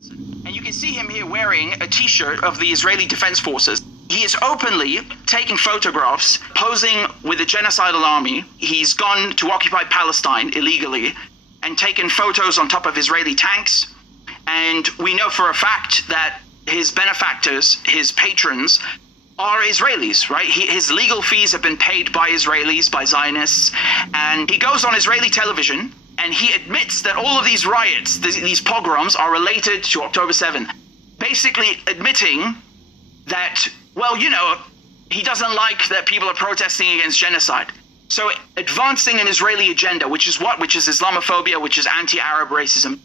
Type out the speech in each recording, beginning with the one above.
And you can see him here wearing a t-shirt of the Israeli Defense Forces. He is openly taking photographs, posing with the genocidal army. He's gone to occupy Palestine illegally and taken photos on top of Israeli tanks. And we know for a fact that his benefactors, his patrons, are Israelis, right? His legal fees have been paid by Israelis, by Zionists. And he goes on Israeli television and he admits that all of these riots, these pogroms, are related to October 7th. Basically admitting that, well, you know, he doesn't like that people are protesting against genocide. So advancing an Israeli agenda, which is what? Which is Islamophobia, which is anti-Arab racism.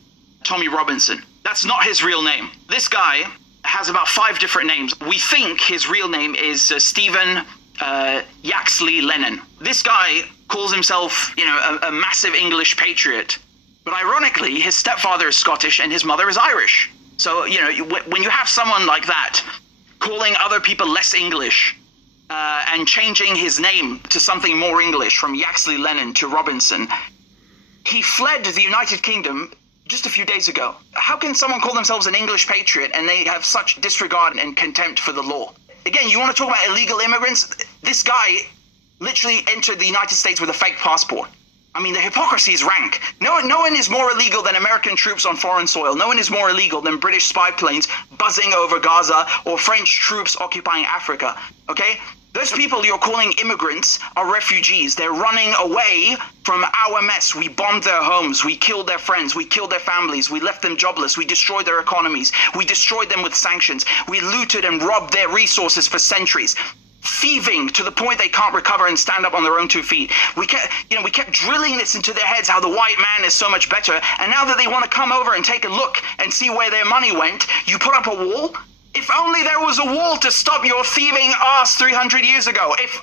Tommy Robinson. That's not his real name. This guy has about 5 different names. We think his real name is Stephen Yaxley Lennon. This guy calls himself, you know, a massive English patriot. But ironically, his stepfather is Scottish and his mother is Irish. So, you know, when you have someone like that calling other people less English and changing his name to something more English, from Yaxley Lennon to Robinson, he fled the United Kingdom just a few days ago. How can someone call themselves an English patriot and they have such disregard and contempt for the law? Again, you want to talk about illegal immigrants? This guy literally entered the United States with a fake passport. I mean, the hypocrisy is rank. No one is more illegal than American troops on foreign soil. No one is more illegal than British spy planes buzzing over Gaza or French troops occupying Africa, okay? Those people you're calling immigrants are refugees. They're running away from our mess. We bombed their homes. We killed their friends. We killed their families. We left them jobless. We destroyed their economies. We destroyed them with sanctions. We looted and robbed their resources for centuries. Thieving to the point they can't recover and stand up on their own 2 feet. We kept drilling this into their heads, how the white man is so much better. And now that they want to come over and take a look and see where their money went, you put up a wall? If only there was a wall to stop your thieving ass 300 years ago. If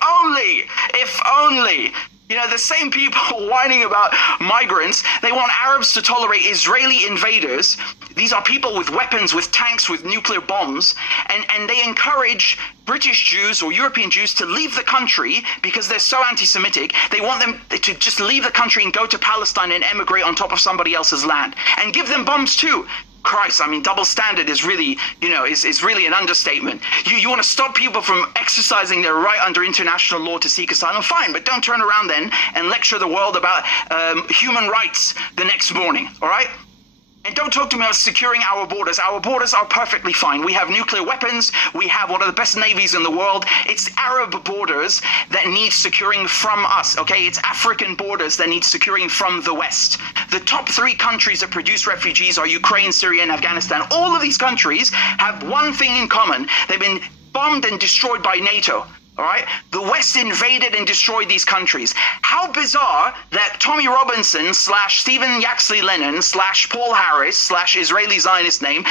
only. You know, the same people whining about migrants, they want Arabs to tolerate Israeli invaders. These are people with weapons, with tanks, with nuclear bombs. And they encourage British Jews or European Jews to leave the country because they're so anti-Semitic. They want them to just leave the country and go to Palestine and emigrate on top of somebody else's land. And give them bombs too. Christ, I mean, double standard is really, is really an understatement. You want to stop people from exercising their right under international law to seek asylum? Fine, but don't turn around then and lecture the world about human rights the next morning, all right? And don't talk to me about securing our borders. Our borders are perfectly fine. We have nuclear weapons. We have one of the best navies in the world. It's Arab borders that need securing from us, okay? It's African borders that need securing from the West. The top 3 countries that produce refugees are Ukraine, Syria, and Afghanistan. All of these countries have one thing in common. They've been bombed and destroyed by NATO. All right? The West invaded and destroyed these countries. How bizarre that Tommy Robinson / Stephen Yaxley Lennon / Paul Harris / Israeli Zionist name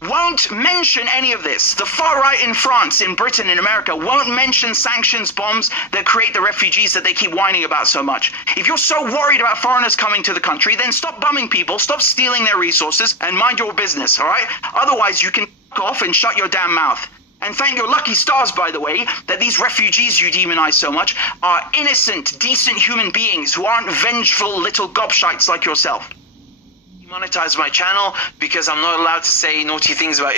won't mention any of this. The far right in France, in Britain, in America won't mention sanctions bombs that create the refugees that they keep whining about so much. If you're so worried about foreigners coming to the country, then stop bombing people, stop stealing their resources, and mind your business, all right? Otherwise, you can f*** off and shut your damn mouth. And thank your lucky stars, by the way, that these refugees you demonize so much are innocent, decent human beings who aren't vengeful little gobshites like yourself. Demonetize my channel because I'm not allowed to say naughty things about